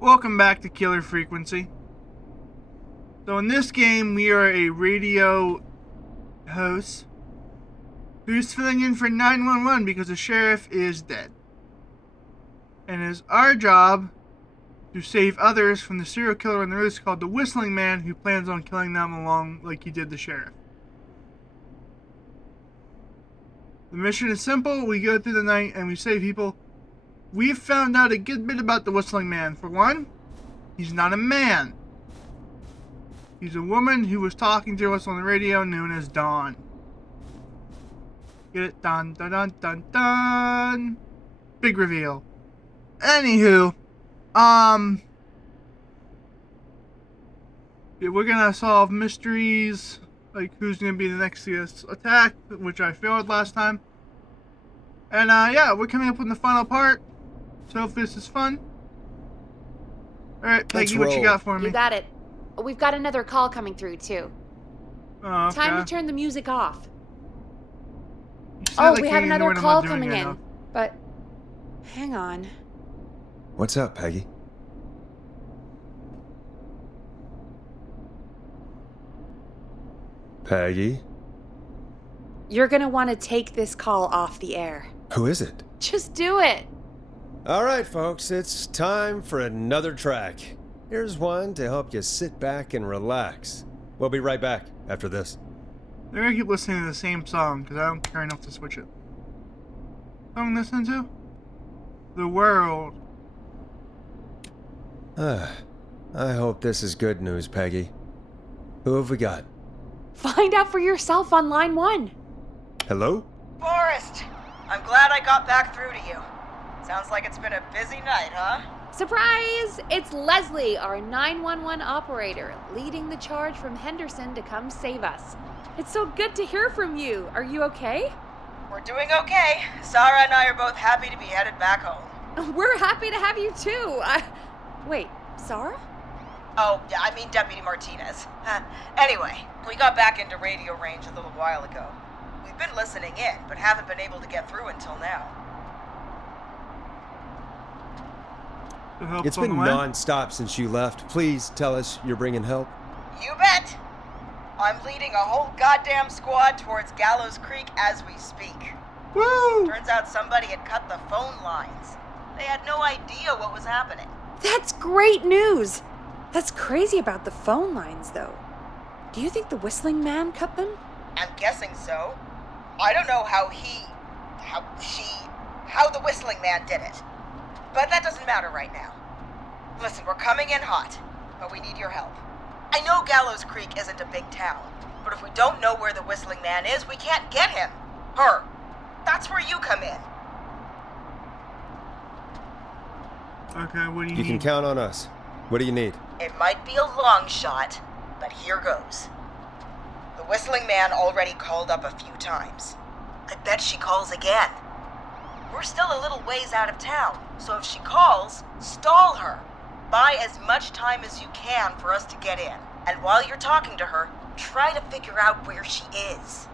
Welcome back to Killer Frequency. So in this game, we are a radio host who's filling in for 911 because the sheriff is dead. And it is our job to save others from the serial killer on the loose called the Whistling Man, who plans on killing them along like he did the sheriff. The mission is simple. We go through the night and we save people. We've found out a good bit about the Whistling Man. For one, he's not a man. He's a woman who was talking to us on the radio known as Dawn. Get it? Dun dun dun dun dun. Big reveal. Anywho, we're gonna solve mysteries, like who's gonna be the next to get attacked, which I failed last time. And yeah, we're coming up with the final part. So hopefully this is fun. Alright, Peggy, what you got for me? You got it. We've got another call coming through, too. Oh, okay. Time to turn the music off. Like we have another call coming in. But, hang on. What's up, Peggy? Peggy? You're gonna want to take this call off the air. Who is it? Just do it. All right, folks, it's time for another track. Here's one to help you sit back and relax. We'll be right back after this. They're gonna keep listening to the same song, because I don't care enough to switch it. What I'm listening to? The World. I hope this is good news, Peggy. Who have we got? Find out for yourself on line 1. Hello? Forrest! I'm glad I got back through to you. Sounds like it's been a busy night, huh? Surprise! It's Leslie, our 911 operator, leading the charge from Henderson to come save us. It's so good to hear from you. Are you okay? We're doing okay. Sarah and I are both happy to be headed back home. We're happy to have you too. Wait, Sarah? Oh, yeah, I mean Deputy Martinez. Anyway, we got back into radio range a little while ago. We've been listening in, but haven't been able to get through until now. It's been non-stop since you left. Please tell us you're bringing help. You bet! I'm leading a whole goddamn squad towards Gallows Creek as we speak. Woo! Turns out somebody had cut the phone lines. They had no idea what was happening. That's great news! That's crazy about the phone lines, though. Do you think the Whistling Man cut them? I'm guessing so. I don't know how the Whistling Man did it. But that doesn't matter right now. Listen, we're coming in hot, but we need your help. I know Gallows Creek isn't a big town, but if we don't know where the Whistling Man is, we can't get him. Her. That's where you come in. Okay, what do you need? You can count on us. What do you need? It might be a long shot, but here goes. The Whistling Man already called up a few times. I bet she calls again. We're still a little ways out of town, so if she calls, stall her. Buy as much time as you can for us to get in. And while you're talking to her, try to figure out where she is.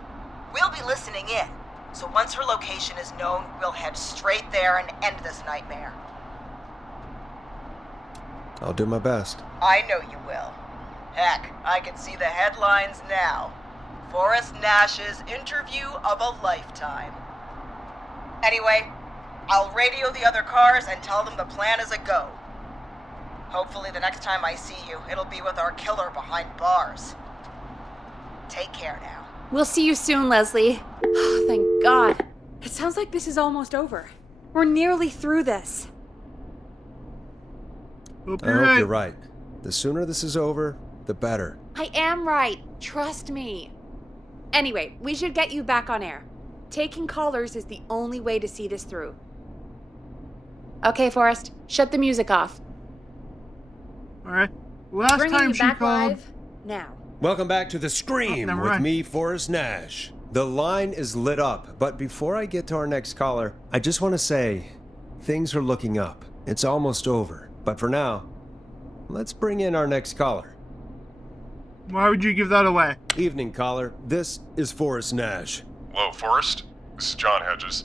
We'll be listening in, so once her location is known, we'll head straight there and end this nightmare. I'll do my best. I know you will. Heck, I can see the headlines now. Forrest Nash's interview of a lifetime. Anyway, I'll radio the other cars and tell them the plan is a go. Hopefully the next time I see you, it'll be with our killer behind bars. Take care now. We'll see you soon, Leslie. Oh, thank God. It sounds like this is almost over. We're nearly through this. I hope you're right. The sooner this is over, the better. I am right. Trust me. Anyway, we should get you back on air. Taking callers is the only way to see this through. Okay, Forrest, shut the music off. Alright. Last Bringing time you she back called... live now. Welcome back to The Scream never with mind. me, Forrest Nash. The line is lit up, but before I get to our next caller, I just want to say, things are looking up. It's almost over. But for now, let's bring in our next caller. Why would you give that away? Evening, caller. This is Forrest Nash. Hello, Forrest. This is John Hedges.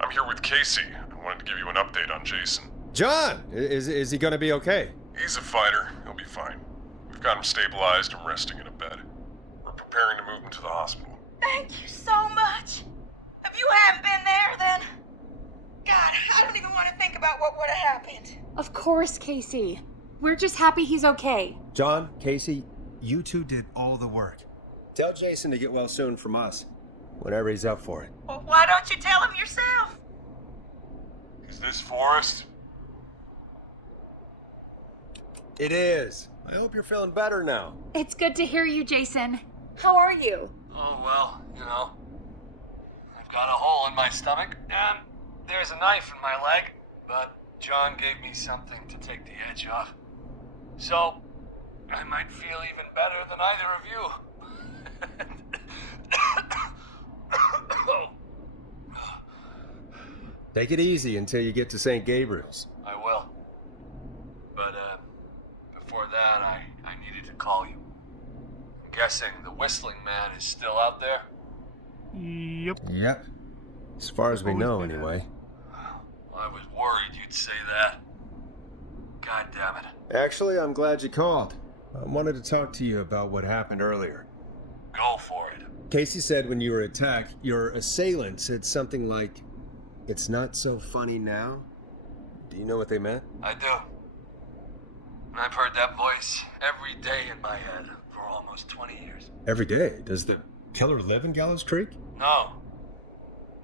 I'm here with Casey. I wanted to give you an update on Jason. John, is he gonna be okay? He's a fighter. He'll be fine. We've got him stabilized and resting in a bed. We're preparing to move him to the hospital. Thank you so much. If you hadn't been there, then... God, I don't even want to think about what would have happened. Of course, Casey. We're just happy he's okay. John, Casey, you two did all the work. Tell Jason to get well soon from us, whenever he's up for it. Well, why don't you tell him yourself? Is this Forrest? It is. I hope you're feeling better now. It's good to hear you, Jason. How are you? Oh, well, you know. I've got a hole in my stomach, and there's a knife in my leg, but John gave me something to take the edge off. So, I might feel even better than either of you. Take it easy until you get to St. Gabriel's. I will. But, before that, I needed to call you. I'm guessing the Whistling Man is still out there? Yep. Yep. As far as we Always know, been anyway. I was worried you'd say that. God damn it. Actually, I'm glad you called. I wanted to talk to you about what happened earlier. Go for it. Casey said when you were attacked, your assailant said something like, "It's not so funny now." Do you know what they meant? I do. And I've heard that voice every day in my head for almost 20 years. Every day. Does the killer live in Gallows Creek? No.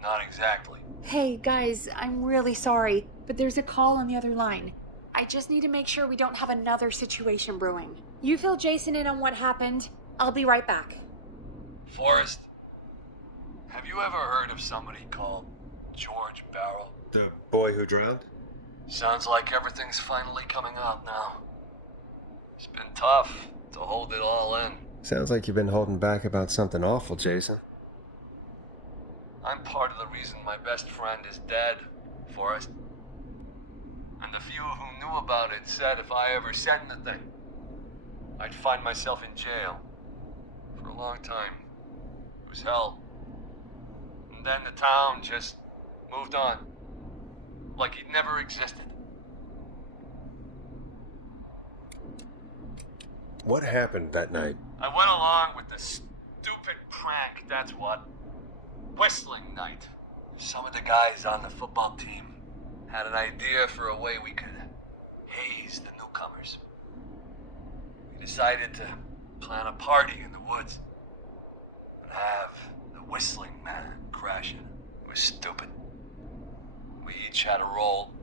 Not exactly. Hey, guys, I'm really sorry, but there's a call on the other line. I just need to make sure we don't have another situation brewing. You fill Jason in on what happened. I'll be right back. Forrest, have you ever heard of somebody called George Barrow? The boy who drowned? Sounds like everything's finally coming out now. It's been tough to hold it all in. Sounds like you've been holding back about something awful, Jason. I'm part of the reason my best friend is dead, Forrest. And the few who knew about it said if I ever said anything, I'd find myself in jail. For a long time. It was hell. And then the town just moved on. Like he'd never existed. What happened that night? I went along with the stupid prank, that's what. Whistling night. Some of the guys on the football team had an idea for a way we could haze the newcomers. We decided to plan a party in the woods and have the Whistling Man crash it. It was stupid. We each had a role.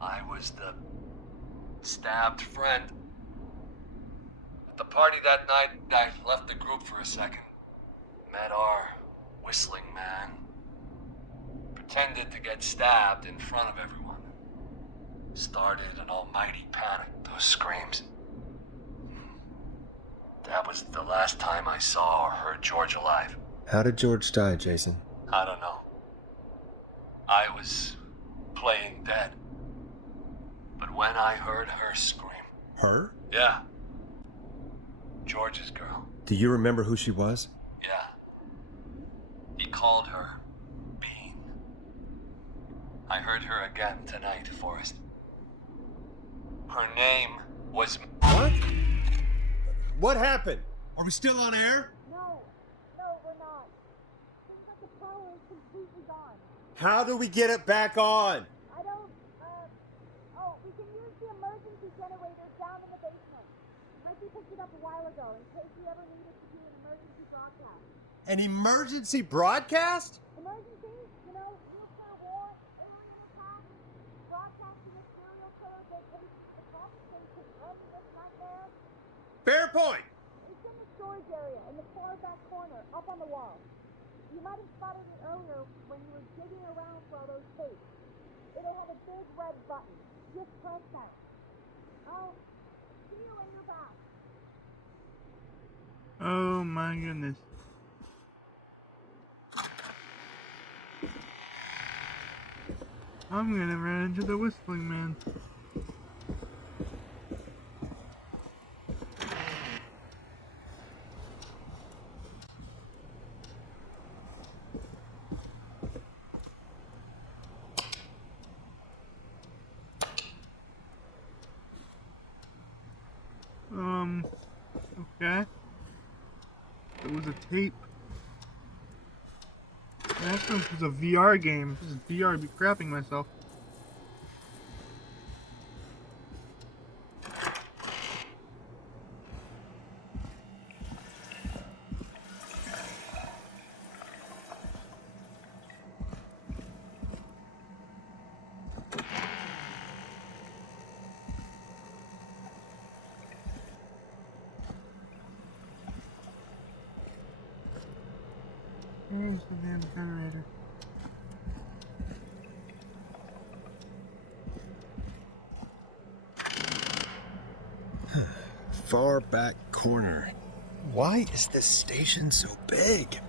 I was the stabbed friend. At the party that night, I left the group for a second. Met our Whistling Man. Pretended to get stabbed in front of everyone. Started an almighty panic. Those screams. That was the last time I saw or heard George alive. How did George die, Jason? I don't know. I was playing dead. But when I heard her scream... Her? Yeah. George's girl. Do you remember who she was? Yeah. He called her Bean. I heard her again tonight, Forrest. Her name was... What? What happened? Are we still on air? No, we're not. Seems like the power is completely gone. How do we get it back on? I don't, we can use the emergency generator down in the basement. Reggie picked it up a while ago in case we ever needed to do an emergency broadcast. An emergency broadcast? Emergency? You know, nuclear war, alien attack, broadcasting a serial killer vacation to the conversation end this nightmare. Fair point. It's in the storage area in the far back corner, up on the wall. You might have spotted it earlier when you were digging around for all those tapes. It'll have a big red button. Just press that. I'll see you when you're back. Oh my goodness. I'm gonna run into the Whistling Man. Okay. It was a tape. This one was a VR game. This is VR, I'd be crapping myself. Where's the damn generator? Far back corner. Why is this station so big?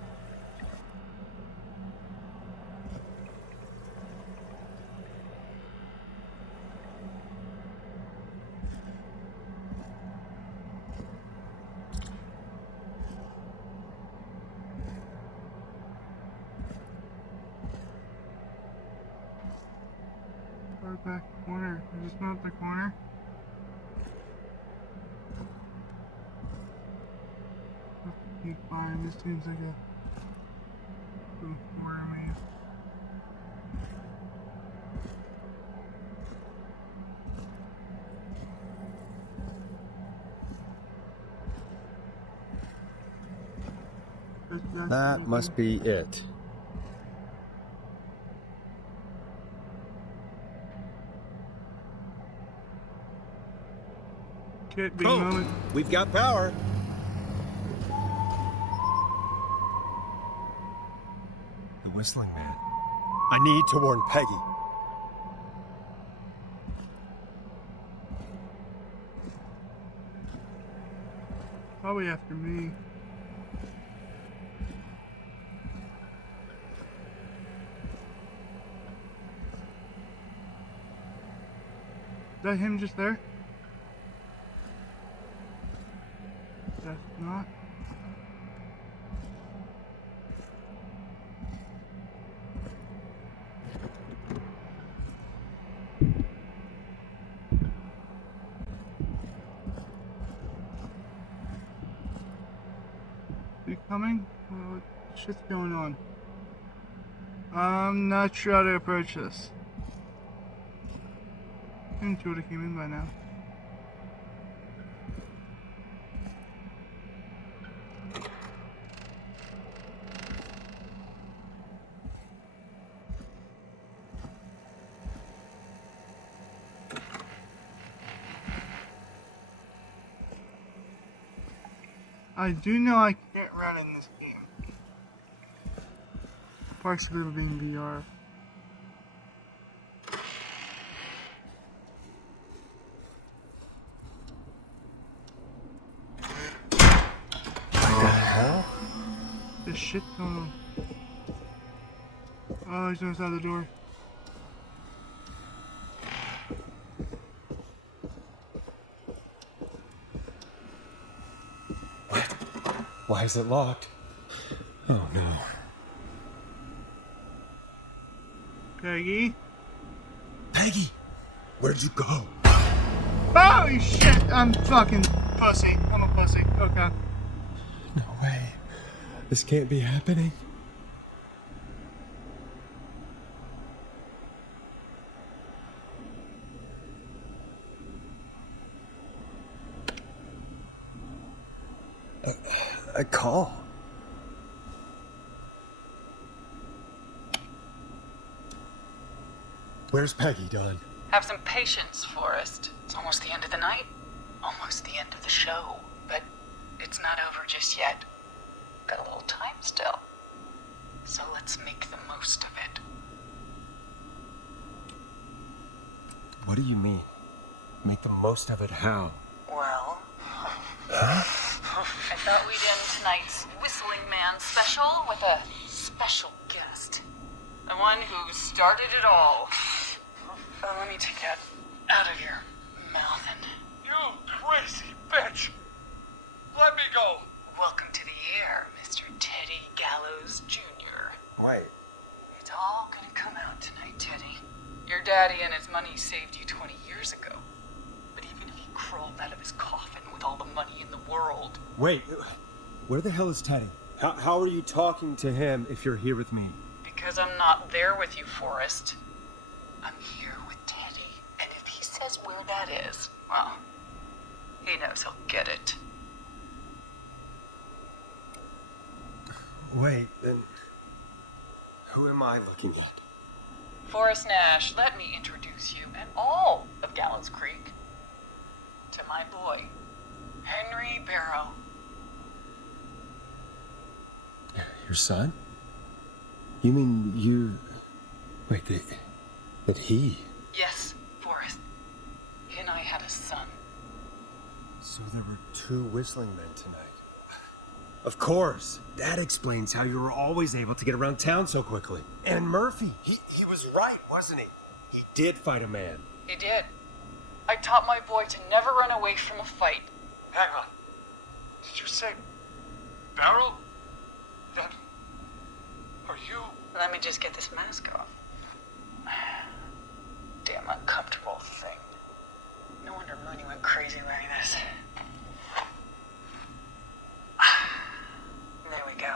Far back corner. Is this not the corner? Fine, this seems like a little corner me. That must be it. Can't be Oh, moment. we've got power. The Whistling Man. I need to warn Peggy. Probably after me. Is that him just there? That's not. Is he coming? What shit's going on? I'm not sure how to approach this. I think he would have came in by now. I do know I can't run in this game. Parts of it being VR. There's shit going on. Oh, he's outside the door. Why is it locked? Oh no. Peggy? Peggy! Where'd you go? Holy shit! I'm fucking pussy. I'm a pussy. Okay. No way. This can't be happening. A call. Where's Peggy, Don? Have some patience, Forrest. It's almost the end of the night. Almost the end of the show. But it's not over just yet. Got a little time still. So let's make the most of it. What do you mean? Make the most of it how? Well, Huh? I thought we'd end tonight's Whistling Man special with a special guest. The one who started it all. Let me take that out of your mouth and... You crazy bitch! Let me go! Welcome to the air, Mr. Teddy Gallows Jr. Wait. It's all gonna come out tonight, Teddy. Your daddy and his money saved you 20 years ago. But even if he crawled out of his coffin with all the money in the world. Wait, where the hell is Teddy? How are you talking to him if you're here with me? Because I'm not there with you, Forrest. I'm here with Teddy. And if he says where that is, well, he knows he'll get it. Wait, then who am I looking at? Forrest Nash, let me introduce you and all of Gallows Creek to my boy, Henry Barrow. Your son? You mean you... Wait, that he... Yes, Forrest. He and I had a son. So there were 2 whistling men tonight. Of course. That explains how you were always able to get around town so quickly. And Murphy, he was right, wasn't he? He did fight a man. He did. I taught my boy to never run away from a fight. Hang on. Did you say Barrel? That... Are you... Let me just get this mask off. Damn uncomfortable thing. No wonder Mooney went crazy wearing this. There we go.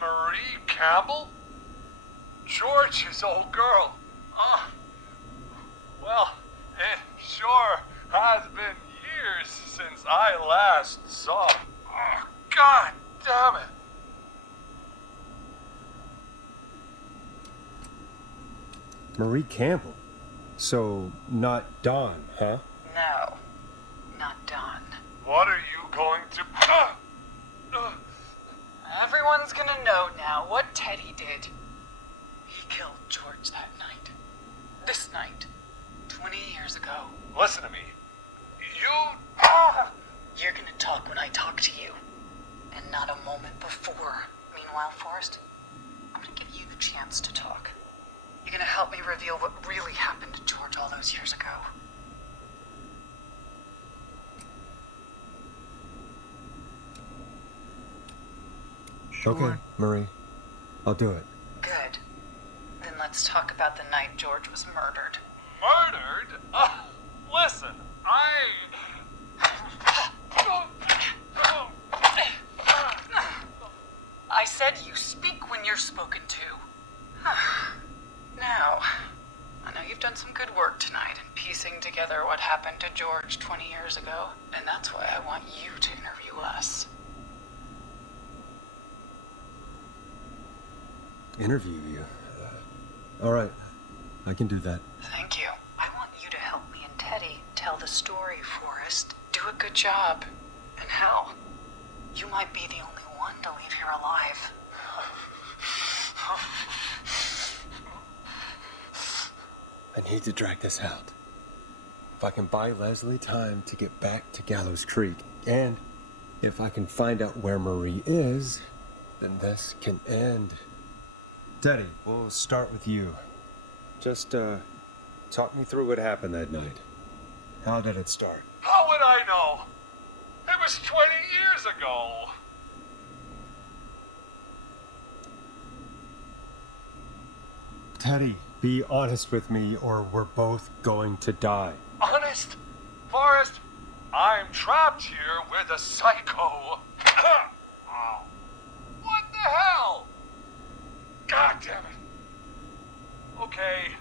Marie Campbell? George's old girl. Well, it sure has been years since I last saw. Oh, God damn it. Marie Campbell? So, not Dawn, huh? No, not Don. What are you going to... Everyone's gonna know now what Teddy did. He killed George that night. This night. 20 years ago. Listen to me. You... You're gonna talk when I talk to you. And not a moment before. Meanwhile, Forrest, I'm gonna give you the chance to talk. You're gonna help me reveal what really happened to George all those years ago. Okay, Marie. I'll do it. Good. Then let's talk about the night George was murdered. Murdered? Listen, I said you speak when you're spoken to. Now, I know you've done some good work tonight in piecing together what happened to George 20 years ago, and that's why I want you to interview us. Interview you? All right. I can do that. Thank you. I want you to help me and Teddy tell the story, Forrest. Do a good job. And hell, you might be the only one to leave here alive. I need to drag this out. If I can buy Leslie time to get back to Gallows Creek, and if I can find out where Marie is, then this can end. Teddy, we'll start with you. Just, talk me through what happened that night. How did it start? how would I know? It was 20 years ago. Teddy, be honest with me or we're both going to die. Honest? Forrest, I'm trapped here with a psycho. Oh. What the hell? God damn it. Okay.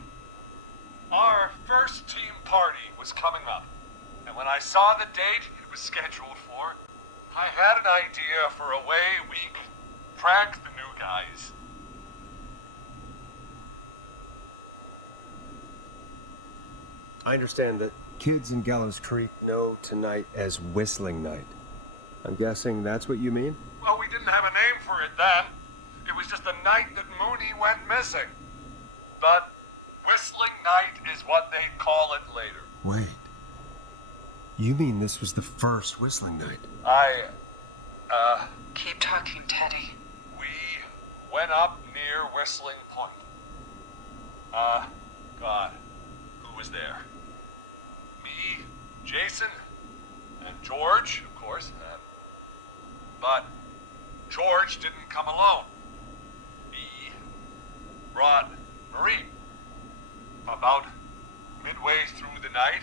Our first team party was coming up. And when I saw the date it was scheduled for, I had an idea for a way we could prank the new guys. I understand that kids in Gallows Creek know tonight as Whistling Night. I'm guessing that's what you mean? Well, we didn't have a name for it then. It was just the night that Mooney went missing. But Whistling Night is what they call it later. Wait. You mean this was the first Whistling Night? Keep talking, Teddy. We went up near Whistling Point. God, who was there? Me, Jason, and George, of course. But George didn't come alone. He brought Marie. About midway through the night,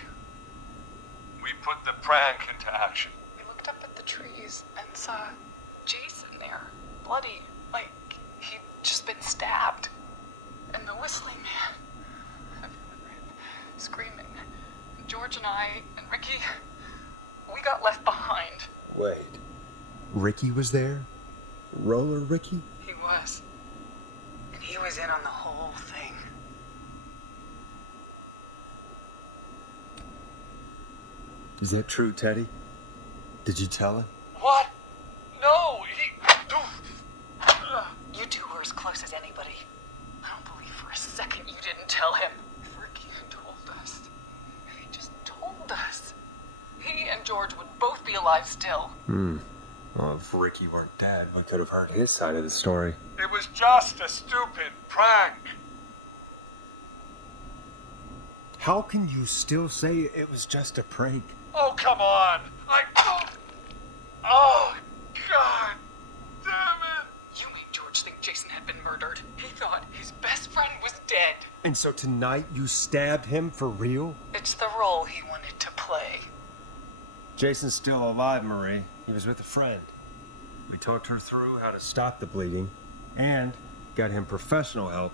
we put the prank into action. We looked up at the trees and saw Jason there, bloody, like he'd just been stabbed. And the Whistling Man, everyone ran, screaming. George and I and Ricky, we got left behind. Wait. Ricky was there? Roller Ricky? He was. And he was in on the whole thing. Is that true, Teddy? Did you tell him? What? No, You two were as close as anybody. I don't believe for a second you didn't tell him. If Ricky had told us, if he just told us, he and George would both be alive still. Well, if Ricky weren't dead, we could have heard his side of the story. It was just a stupid prank. How can you still say it was just a prank? Oh, come on. Oh, God damn it. You made George think Jason had been murdered. He thought his best friend was dead. And so tonight you stabbed him for real? It's the role he wanted to play. Jason's still alive, Marie. He was with a friend. We talked her through how to stop the bleeding and got him professional help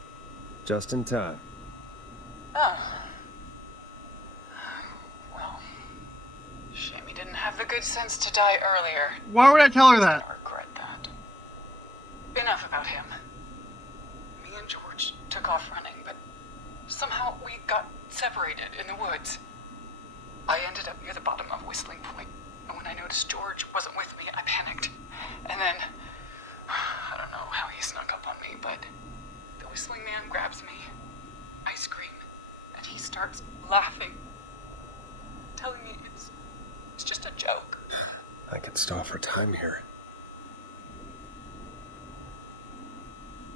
just in time. Oh. Well, shame he didn't have the good sense to die earlier. Why would I tell her that? I regret that. Enough about him. Me and George took off running, but somehow we got separated in the woods. I ended up near the bottom of Whistling Point, and when I noticed George wasn't with me, I panicked. And then, I don't know how he snuck up on me, but the Whistling Man grabs me. I scream, and he starts laughing, telling me it's just a joke. I could stall for time here.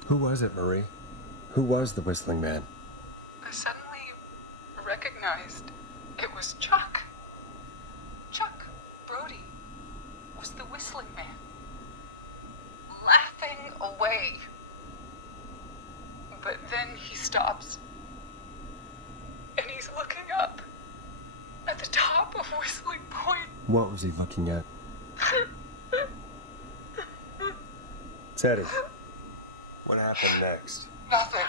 Who was it, Marie? Who was the Whistling Man? I suddenly recognized it was Chuck. Chuck Brody was the Whistling Man. Laughing away. But then he stops. And he's looking up at the top of Whistling Point. What was he looking at? Teddy, what happened next? Nothing.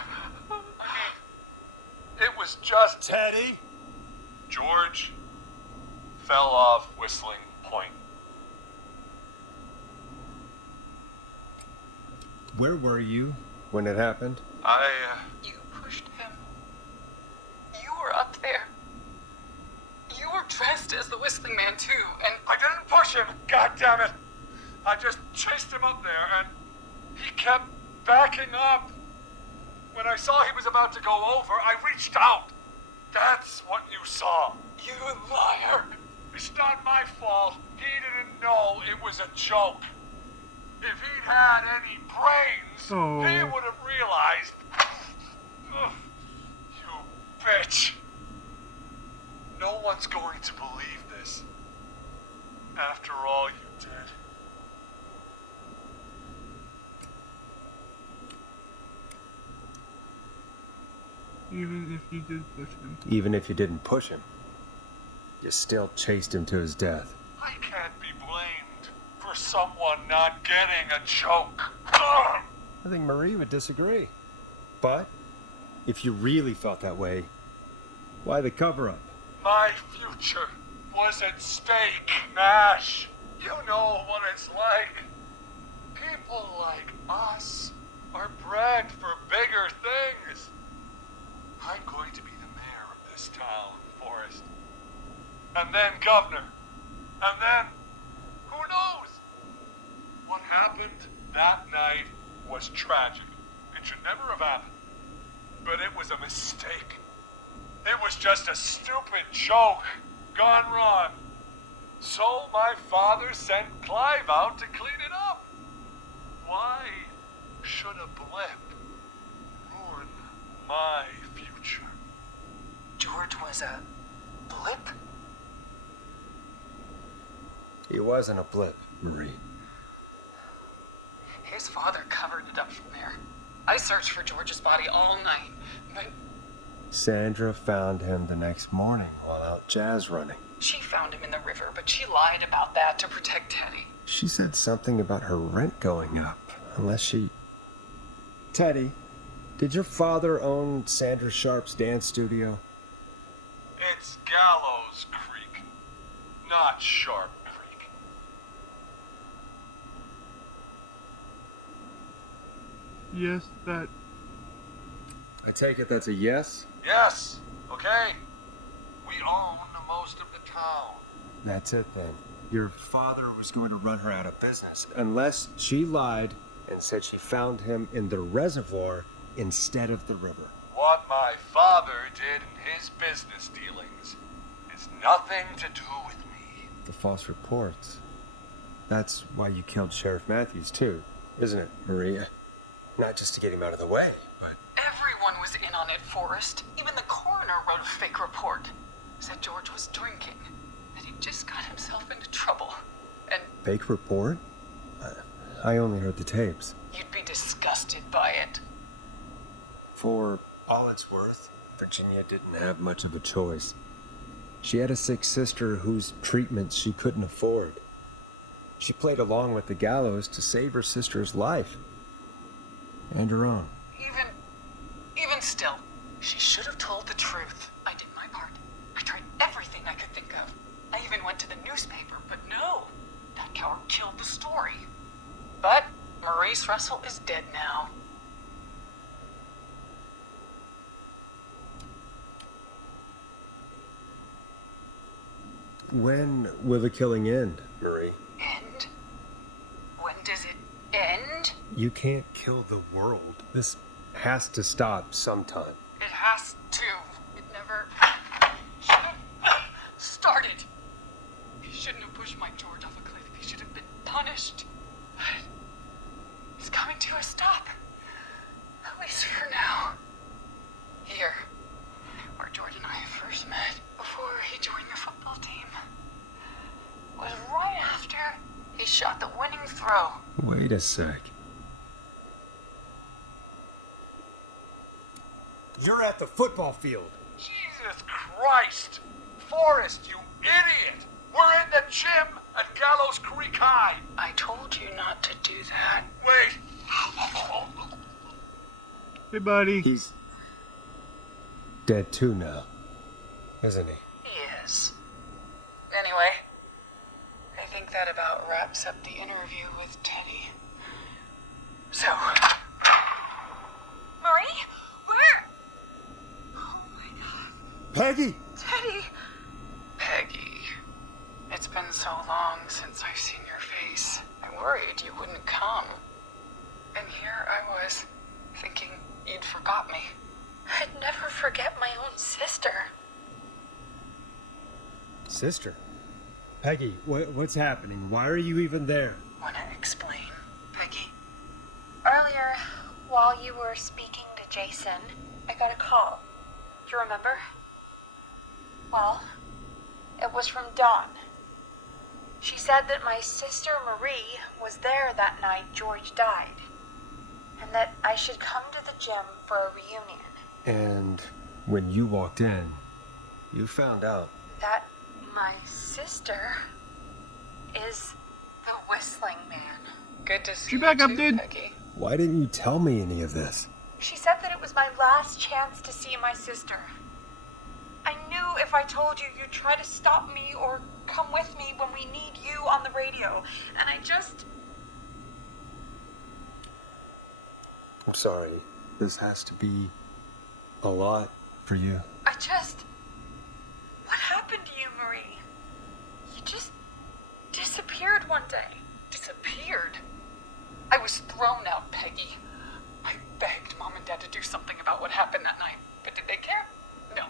It was just Teddy? George fell off Whistling Point. Where were you when it happened? You pushed him. You were up there. You were dressed as the Whistling Man too, and I didn't push him. God damn it. I just chased him up there and he kept backing up. When I saw he was about to go over, I reached out. That's what you saw. you liar. It's not my fault. He didn't know it was a joke. If he'd had any brains, he would have realized. Ugh, you bitch. No one's going to believe this. After all you did. Even if you did push him. Even if you didn't push him, you still chased him to his death. I can't be blamed for someone not getting a joke. Ugh. I think Marie would disagree. But if you really felt that way, why the cover-up? My future was at stake, Nash. You know what it's like. People like us are bred for bigger things. I'm going to be the mayor of this town, Forrest. And then governor. And then, who knows? What happened that night was tragic. It should never have happened. But it was a mistake. It was just a stupid joke gone wrong. So my father sent Clive out to clean it up. Why should a blip ruin my future? George was a blip? He wasn't a blip, Marie. His father covered it up from there. I searched for George's body all night, but Sandra found him the next morning while out Jazz running? She found him in the river, but she lied about that to protect Teddy. She said something about her rent going up. Unless she... Teddy, did your father own Sandra Sharp's dance studio? It's Gallows Creek, not Sharp Creek. Yes, that. I take it that's a yes? Yes, okay. We own most of the town. That's it then. Your father was going to run her out of business. Unless she lied and said she found him in the reservoir instead of the river. What my father did in his business dealings has nothing to do with me. The false reports. That's why you killed Sheriff Matthews too, isn't it, Maria? Not just to get him out of the way, but... Everyone was in on it, Forrest. Even the coroner wrote a fake report. Said George was drinking, that he just got himself into trouble, and... Fake report? I only heard the tapes. You'd be disgusted by it. For all it's worth, Virginia didn't have much of a choice. She had a sick sister whose treatment she couldn't afford. She played along with the gallows to save her sister's life. And her own. Even still, she should have told the truth. I did my part. I tried everything I could think of. I even went to the newspaper, but no. That coward killed the story. But Maurice Russell is dead now. When will the killing end, Marie? End? When does it end? You can't kill the world. This has to stop sometime. It has to. It never should have started. He shouldn't have pushed my George off a cliff. He should have been punished. But it's coming to a stop. At least for now. Here, where George and I first met, before he joined the football team, was right after he shot the winning throw. Wait a sec. You're at the football field. Jesus Christ! Forrest, you idiot! We're in the gym at Gallows Creek High! I told you not to do that. Wait! Hey, buddy. He's dead too now, isn't he? He is. Anyway, I think that about wraps up the interview with Teddy. So... Marie? Where? Oh my god. Peggy! Teddy! Peggy. It's been so long since I've seen your face. I worried you wouldn't come. And here I was, thinking you'd forgot me. I'd never forget my own sister. Sister? Peggy, what's happening? Why are you even there? Wanna explain, Peggy? Earlier, while you were speaking to Jason, I got a call. Do you remember? Well, it was from Dawn. She said that my sister Marie was there that night George died, and that I should come to the gym for a reunion. And when you walked in, you found out. That my sister is the Whistling Man. Good to see You back up, too, dude? Peggy. Why didn't you tell me any of this? She said that it was my last chance to see my sister. I knew if I told you, you'd try to stop me or come with me when we need you on the radio. And I just... I'm sorry. This has to be a lot for you. What happened to you, Marie? You just disappeared one day. Disappeared? I was thrown out, Peggy. I begged Mom and Dad to do something about what happened that night. But did they care? No.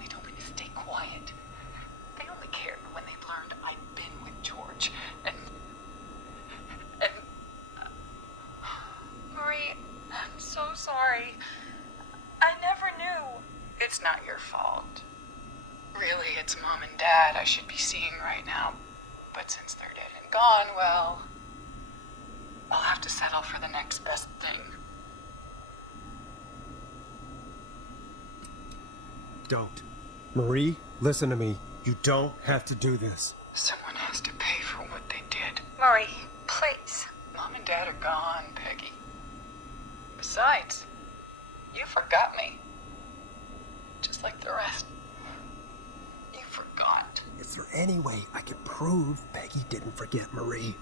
They told me to stay quiet. They only cared when they learned I'd been with George. And... Marie, I'm so sorry. I never knew. It's not your fault. Really, it's Mom and Dad I should be seeing right now. But since they're dead and gone, well... I'll have to settle for the next best thing. Don't. Marie, listen to me. You don't have to do this. Someone has to pay for what they did. Murray, please. Mom and Dad are gone, Peggy. Besides, you forgot me. Just like the rest. You forgot. Is there any way I could prove Peggy didn't forget Marie?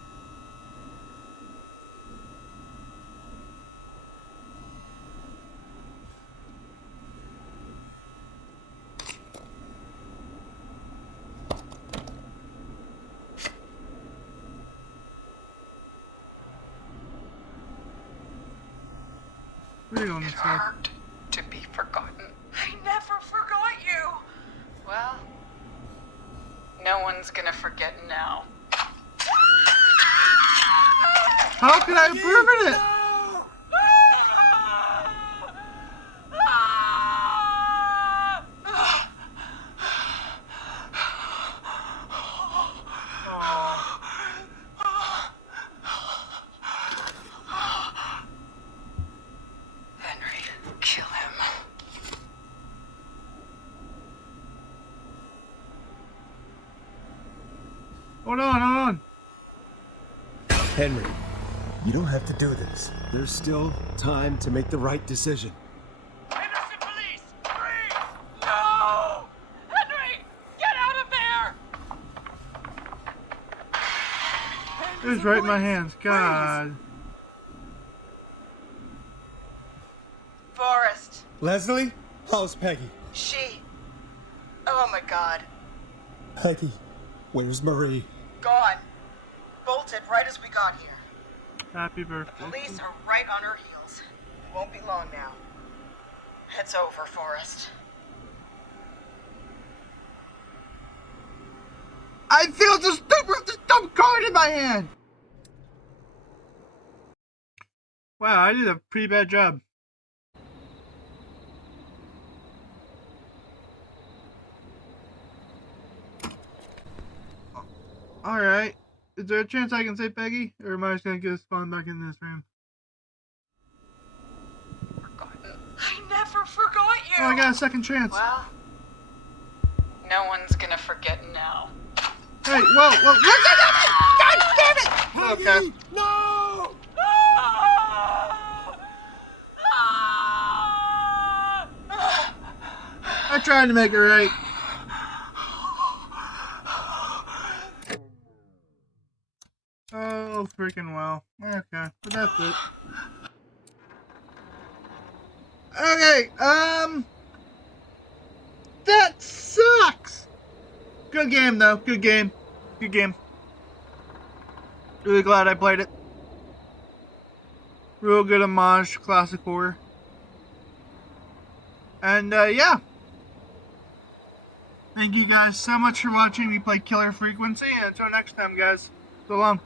What are you going to It say? hurt to be forgotten. I never forgot you. Well, no one's gonna forget now. How can I prove it? Henry, kill him. Hold on. Henry, you don't have to do this. There's still time to make the right decision. Henderson police! Freeze! No! Henry! Get out of there! It was right in my hands. God. Forrest. Leslie? How's Peggy? She. Oh my god. Peggy, where's Marie? Gone. Bolted right as we got here. Happy birthday. Police are right on her heels. Won't be long now. It's over, Forrest. I feel so stupid with this dumb card in my hand. Wow, I did a pretty bad job. Alright. Is there a chance I can save Peggy? Or am I just gonna get spawned back in this room? I never forgot you. Oh, I got a second chance. Well, no one's gonna forget now. Hey, whoa. God damn it! Okay. No! I tried to make it right. Oh, freaking well. Okay, but that's it. Okay, that sucks! Good game, though. Good game. Really glad I played it. Real good homage to classic horror. And, yeah. Thank you guys so much for watching. We played Killer Frequency, and until next time, guys, so long.